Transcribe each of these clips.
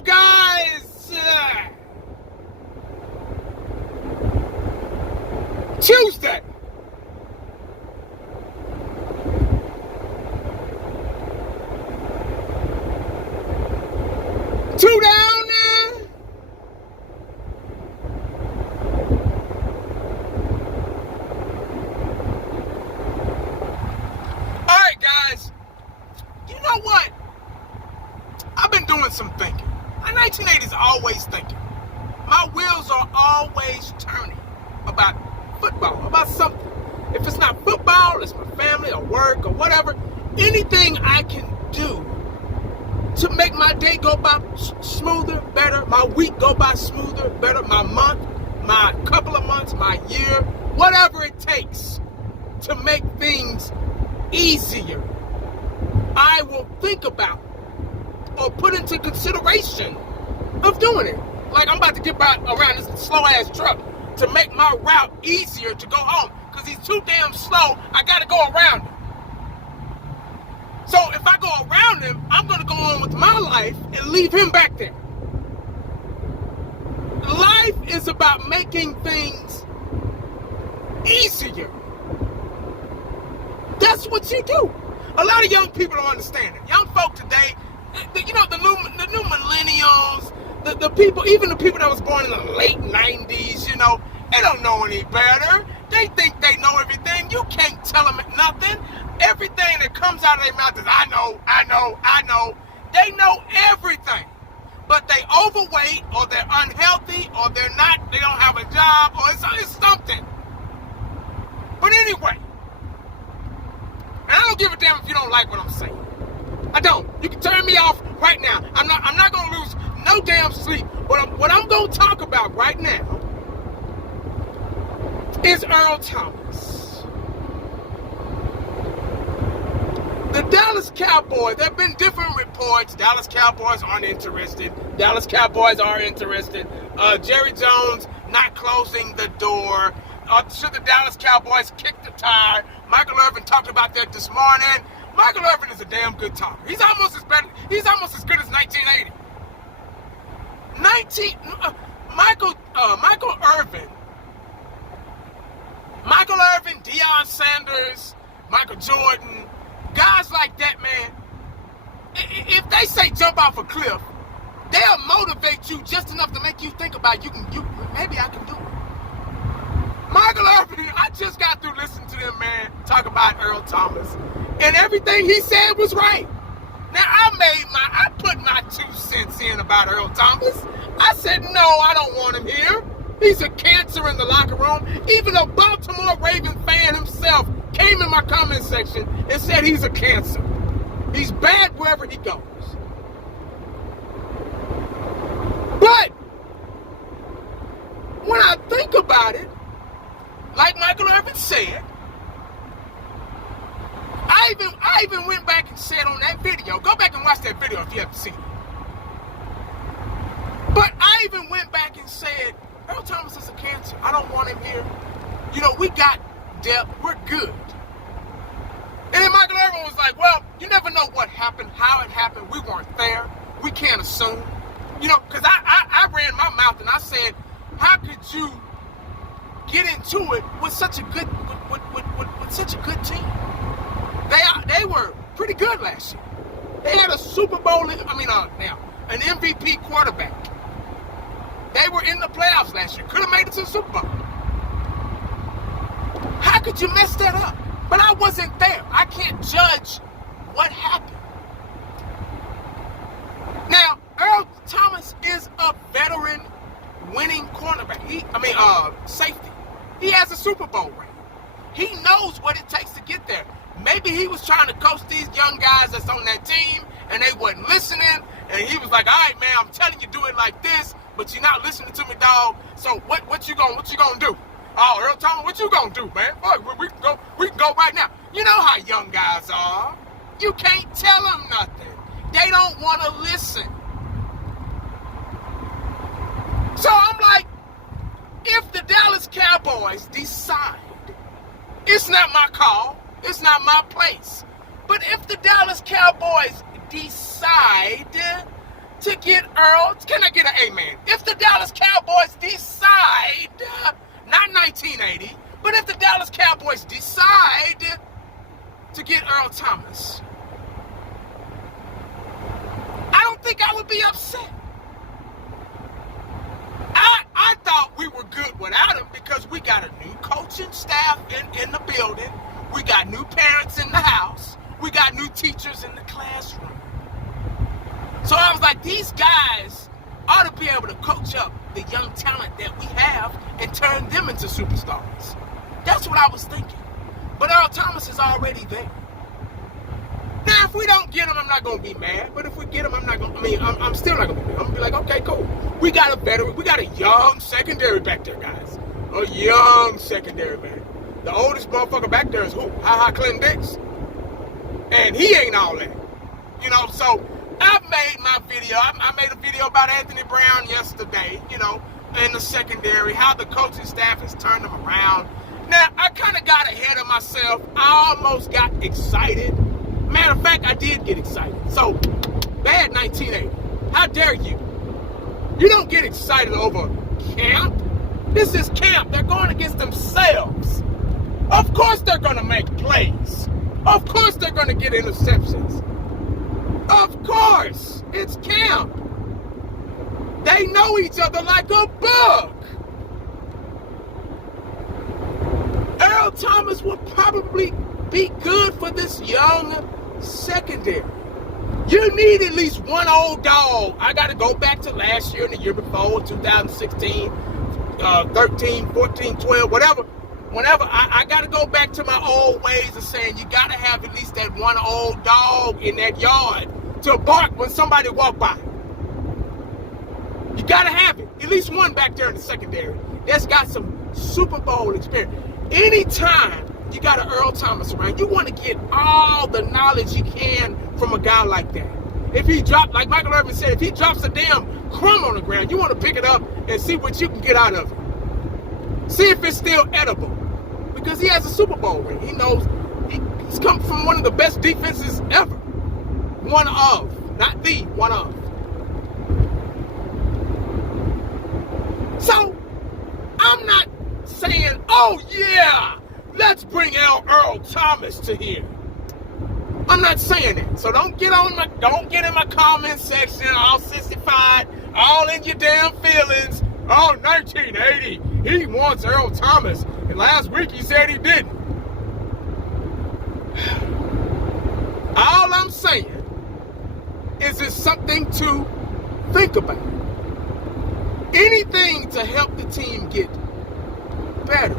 go, guys! Tuesday. Two down now. All right, guys. You know what? I've been doing some thinking. My 1980s always thinking. My wheels are always turning about football, about something. If it's not football, it's my family or work or whatever. Anything I can do to make my day go by smoother, better, my week go by smoother, better, my month, my couple of months, my year, whatever it takes to make things easier, I will think about or put into consideration of doing it. Like I'm about to get back around this slow-ass truck to make my route easier to go home because he's too damn slow. I got to go around him. So if I go around him, I'm going to go on with my life and leave him back there. Life is about making things easier. That's what you do. A lot of young people don't understand it. Young folk today, you know, the new millennials, the people, even the people that was born in the late 90s, you know, they don't know any better. They think they know everything. You can't tell them nothing. Everything that comes out of their mouth is, I know. They know everything. But they overweight, or they're unhealthy, or they don't have a job, or it's something. But anyway, and I don't give a damn if you don't like what I'm saying. I don't. You can turn me off right now. I'm not going to lose no damn sleep. What I'm going to talk about right now is Earl Thomas. The Dallas Cowboys, there have been different reports. Dallas Cowboys aren't interested. Dallas Cowboys are interested. Jerry Jones not closing the door. Should the Dallas Cowboys kick the tire? Michael Irvin talked about that this morning. Michael Irvin is a damn good talker. He's almost as good as 1980. Michael Irvin, Deion Sanders, Michael Jordan, guys like that, man. If they say jump off a cliff, they'll motivate you just enough to make you think about maybe I can do it. Michael Irvin, I just got through listening to them, man, talk about Earl Thomas. And everything he said was right. Now, I put my 2 cents in about Earl Thomas. I said, no, I don't want him here. He's a cancer in the locker room. Even a Baltimore Raven fan himself came in my comment section and said he's a cancer. He's bad wherever he goes. But when I think about it, like Michael Irvin said, I even went back and said on that video, go back and watch that video if you haven't seen it. But I even went back and said, Earl Thomas is a cancer. I don't want him here. You know, we got depth. We're good. And then Michael Irvin was like, well, you never know what happened, how it happened. We weren't there. We can't assume. You know, because I ran my mouth and I said, how could you get into it with such a good with such a good team? They were pretty good last year. They had a Super Bowl, an MVP quarterback. They were in the playoffs last year. Could have made it to the Super Bowl. How could you mess that up? But I wasn't there. I can't judge what happened. Now, Earl Thomas is a veteran winning cornerback. Safety. He has a Super Bowl ring. He knows what it takes to get there. Maybe he was trying to coach these young guys that's on that team, and they wasn't listening, and he was like, all right, man, I'm telling you, do it like this, but you're not listening to me, dog. So what you gonna do? Oh, Earl Thomas, what you gonna do, man? Oh, we can go right now. You know how young guys are. You can't tell them nothing. They don't want to listen. So I'm like, if the Dallas Cowboys decide, it's not my call, it's not my place, but if the Dallas Cowboys decide to get Earl. Can I get an amen? If the Dallas Cowboys decide, not 1980, but if the Dallas Cowboys decide to get Earl Thomas, I don't think I would be upset. I thought we were good without him because we got a new coaching staff in the building. We got new parents in the house. We got new teachers in the classroom. So I was like, these guys ought to be able to coach up the young talent that we have and turn them into superstars. That's what I was thinking. But Earl Thomas is already there. Now, if we don't get him, I'm not going to be mad. But if we get him, I'm still not going to be mad. I'm going to be like, okay, cool. We got a veteran. We got a young secondary back there, guys. A young secondary back. The oldest motherfucker back there is who? Ha-ha Clinton Dix. And he ain't all that. You know, so I've made my video. I made a video about Anthony Brown yesterday, you know, in the secondary, how the coaching staff has turned them around. Now, I kind of got ahead of myself. I almost got excited. Matter of fact, I did get excited. So, bad 1980. How dare you? You don't get excited over camp. This is camp. They're going against themselves. Of course they're going to make plays. Of course they're going to get interceptions. Of course. It's camp. They know each other like a book. Earl Thomas would probably be good for this young secondary. You need at least one old dog. I got to go back to last year and the year before, 2016, 13, 14, 12, whatever. Whenever I got to go back to my old ways of saying you got to have at least that one old dog in that yard to bark when somebody walk by. You got to have it. At least one back there in the secondary that's got some Super Bowl experience. Anytime you got an Earl Thomas around, you want to get all the knowledge you can from a guy like that. If he dropped, like Michael Irvin said, if he drops a damn crumb on the ground, you want to pick it up and see what you can get out of it. See if it's still edible. Because he has a Super Bowl ring. He knows he's come from one of the best defenses ever. One of, not the, one of. So, I'm not saying, oh yeah, let's bring Earl Thomas to here. I'm not saying that. So don't get in my comment section all sissified, all in your damn feelings. Oh, 1980, he wants Earl Thomas. And last week he said he didn't. All I'm saying is it's something to think about. Anything to help the team get better.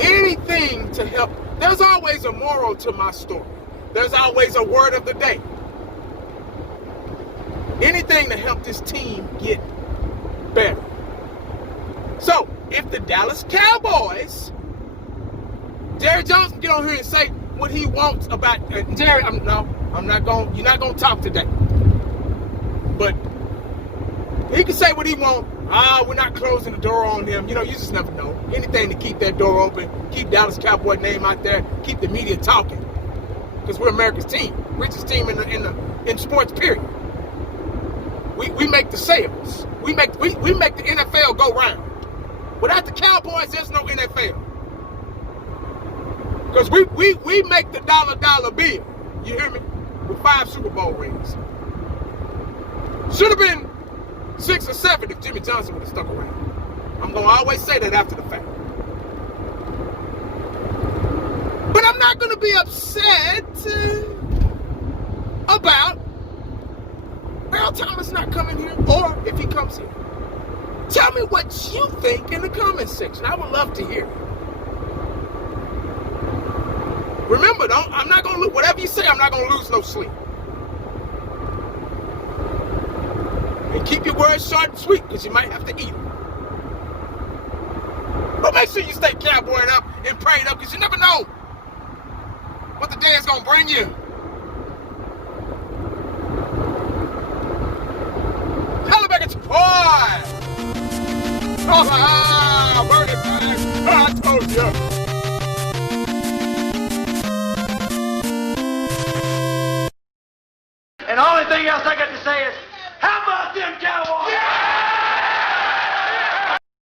Anything to help. There's always a moral to my story. There's always a word of the day. Anything to help this team get better. So, if the Dallas Cowboys, Jerry Jones can get on here and say what he wants about Jerry. You're not gonna talk today. But he can say what he wants. We're not closing the door on him. You know, you just never know. Anything to keep that door open, keep Dallas Cowboy name out there, keep the media talking. Because we're America's team, richest team in sports. Period. We make the sales. We make the NFL go round. Without the Cowboys, there's no NFL. Because we make the dollar bill. You hear me? With 5 Super Bowl rings. Should have been 6 or 7 if Jimmy Johnson would have stuck around. I'm going to always say that after the fact. But I'm not going to be upset about Earl Thomas not coming here, or if he comes here. Tell me what you think in the comments section. I would love to hear it. Remember, I'm not going to lose, whatever you say, I'm not going to lose no sleep. And keep your words short and sweet, because you might have to eat them. But make sure you stay cowboyed up and prayed up, because you never know what the day is going to bring you. Holla back at your boy! Oh, burn it back! I told you! And the only thing else I got to say is,